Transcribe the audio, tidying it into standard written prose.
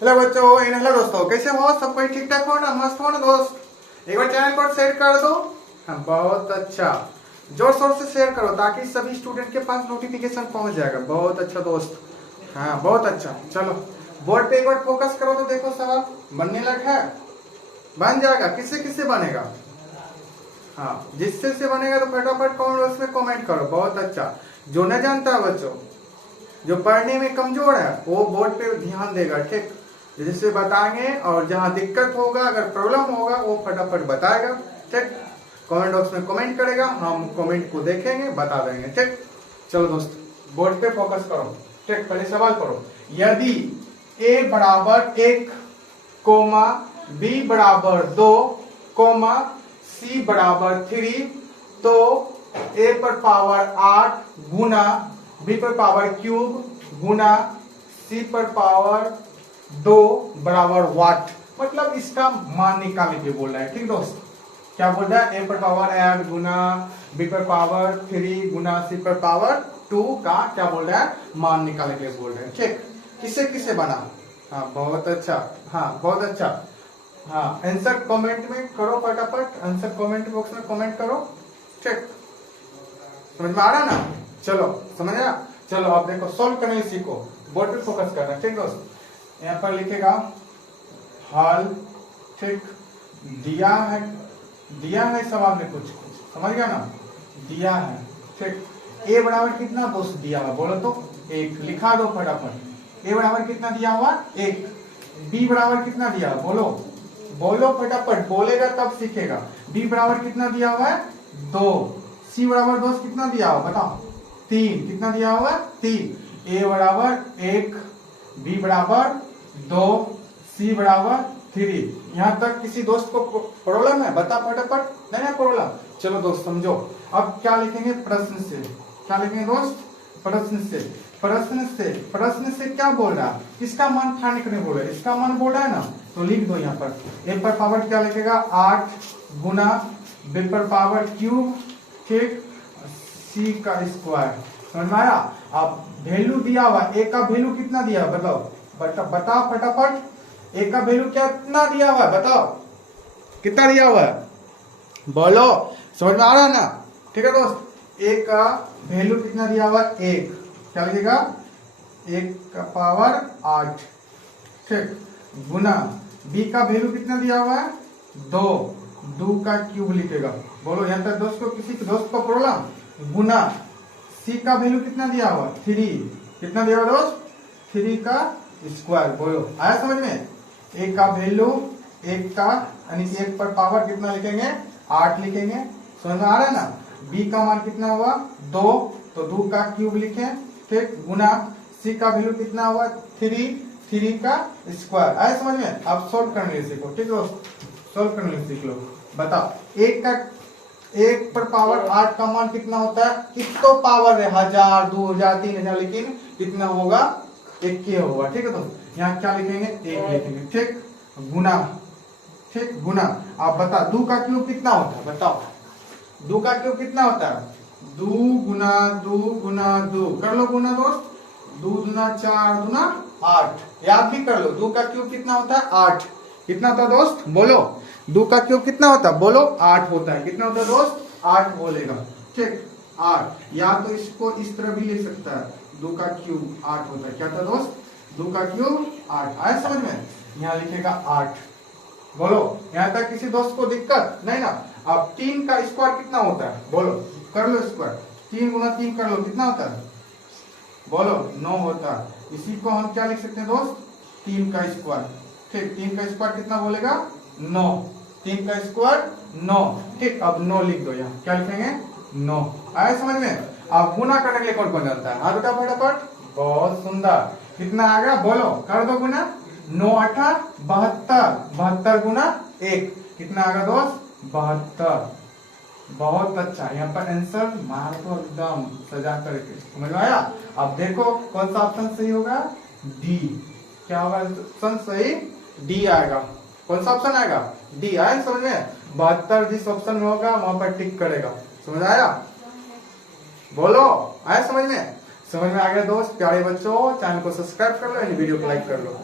Hello बच्चों, hello दोस्तों, कैसे हो? सब कोई ठीक ठाक हो ना? मस्त हो ना दोस्त? एक बार चैनल को शेयर कर दो। हाँ, बहुत अच्छा। जोर शोर से शेयर करो ताकि सभी स्टूडेंट के पास नोटिफिकेशन पहुंच जाएगा। बहुत अच्छा दोस्त। हाँ, बहुत अच्छा। चलो बोर्ड पे एक बार फोकस करो तो देखो सवाल बनने लगा है। बन जाएगा। किससे किससे बनेगा? हाँ, जिससे से बनेगा तो फटाफट कमेंट बॉक्स में कमेंट करो। बहुत अच्छा। जो न जानता है बच्चों, जो पढ़ने में कमजोर है, वो बोर्ड पे ध्यान देगा। ठीक, जिससे बताएंगे और जहां दिक्कत होगा, अगर प्रॉब्लम होगा, वो फटाफट बताएगा। ठीक, कमेंट बॉक्स में कमेंट करेगा, हम कमेंट को देखेंगे, बता देंगे। ठीक, चलो दोस्त बोर्ड पे फोकस करो। ठीक, पहले सवाल पढ़ो। यदि a बराबर 1 कोमा b बराबर 2 कोमा c बराबर 3 तो a पर पावर 8 गुना b पर पावर क्यूब गुना c पर पावर 2 बराबर वाट, मतलब इसका मान निकालने के बोल रहा है। ठीक दोस्त, क्या बोल रहा है? a पर पावर 8 गुना b पर पावर 3 गुना c पर पावर 2 का क्या बोल रहा है? मान निकालने के लिए बोल रहे हैं। ठीक, किससे किससे बना? हाँ, बहुत अच्छा। हाँ, बहुत अच्छा। हाँ, आंसर कमेंट में करो फटाफट। आंसर कमेंट बॉक्स में कमेंट करो। ठीक, समझ में आ रहा ना? चलो समझ आया। चलो अब देखो, सोल्व करने सीखो। बोर्ड पे फोकस करना। ठीक दोस्त, यहाँ पर लिखेगा हल। ठीक, दिया है सवाल में कुछ कुछ, समझ गया ना? दिया है। ठीक, ए बराबर कितना दोस्त दिया हुआ बोलो तो? 1 लिखा दो फटाफट। ए बराबर कितना दिया हुआ? 1। बी बराबर कितना दिया बोलो? बोलो फटाफट, बोलेगा तब सीखेगा। बी बराबर कितना दिया हुआ है? 2। सी बराबर दोस्त कितना दिया हुआ बताओ? 3। कितना दिया हुआ? 3। ए बराबर 1, बी बराबर 2, सी बराबर 3। यहाँ तक किसी दोस्त को प्रॉब्लम है? बता फटाफट। नहीं है प्रॉब्लम? चलो दोस्त समझो। अब क्या लिखेंगे? प्रश्न से। क्या लिखेंगे दोस्त? प्रश्न से। प्रश्न से क्या बोल रहा है? किसका मान ठाने के लिए बोल रहा है? इसका मान बोल रहा है ना, तो लिख दो यहाँ पर। ए पर पावर क्या लिखेगा? 8 गुना बी पर पावर क्यूब, ठीक, सी का स्क्वायर। समझ में आया? अब वैल्यू दिया हुआ, ए का वैल्यू कितना दिया हुआ बताओ? बताओ फटाफट। ए का वैल्यू कितना दिया हुआ है बताओ? कितना दिया हुआ है बोलो? समझ में आ रहा है ना? ठीक है दोस्त, ए का वैल्यू कितना दिया हुआ है? 1। क्या लिखेगा? 1 का पावर 8, ठीक, गुना बी का वैल्यू कितना दिया हुआ है? 2 का क्यूब लिखेगा। बोलो यहाँ तक दोस्त को, किसी दोस्त को प्रॉब्लम? गुना सी का वैल्यू कितना दिया हुआ? 3। कितना दिया हुआ दोस्त? 3 का स्क्वायर। बोलो आया समझ में? ए का वैल्यू 1 का, यानी 1 पर पावर कितना लिखेंगे? 8 लिखेंगे। समझ में आ रहा है ना? बी का मान कितना हुआ? 2, तो 2 का क्यूब लिखे, ठीक, गुना सी का वैल्यू कितना हुआ? 3 का स्क्वायर। आया समझ में? अब सोल्व करने सीखो। ठीक दोस्त, सोल्व करने सीख लो। बताओ, 1 पर पावर 8 का मान कितना होता है? कितो पावर है? 1000, 2000, 3000, लेकिन कितना होगा? 1 के होगा। ठीक है दोस्त, यहाँ क्या लिखेंगे? 1 लिखेंगे। ठीक, गुना, ठीक, गुना। आप बता 2 का क्यूब कितना होता है बताओ? 2 का क्यूब कितना होता है? 2 गुना 2 गुना 2 कर लो गुना दोस्त। 2 गुना 4 गुना 8, याद भी कर लो। 2 का क्यूब कितना होता है? 8। कितना होता है दोस्त बोलो? 2 का क्यूब कितना होता है बोलो? 8 होता है। कितना होता है दोस्त? 8 बोलेगा। ठीक, 8। या तो इसको इस तरह भी ले सकता है, 2 का क्यूब 8 होता है। क्या था दोस्त? 2 का क्यूब 8। आया समझ में? यहाँ लिखेगा 8। बोलो यहाँ तक किसी दोस्त को दिक्कत नहीं ना? अब 3 का स्क्वायर कितना होता है बोलो? कर लो स्क्वायर। 3 गुना 3 कर लो, कितना होता है बोलो? 9 होता है। इसी को हम क्या लिख सकते हैं दोस्त? 3 का स्क्वायर। ठीक, 3 का स्क्वायर कितना बोलेगा? 9। 3 का स्क्वायर 9। ठीक, अब 9 लिख दो। यहाँ क्या लिखेंगे? 9। आया समझ में? अब गुना करने के लिए कौन कौन जानता है? हाँ बेटा फटाफट। बहुत सुंदर। कितना आ गया बोलो? कर दो गुना। 9 8 72, 72 गुना 1 कितना आ गया दोस्त? 72। बहुत अच्छा। यहाँ पर आंसर मार दो एकदम सजा करके। समझ में आया? अब देखो कौन सा ऑप्शन सही होगा? डी। क्या होगा ऑप्शन सही? डी आएगा। कौन सा ऑप्शन आएगा? डी। आया समझ में? 72 जिस ऑप्शन में होगा वहां पर टिक करेगा। समझ आया? बोलो आया समझ में? समझ में आ गया दोस्त? प्यारे बच्चों, चैनल को सब्सक्राइब कर लो, वीडियो को लाइक कर लो।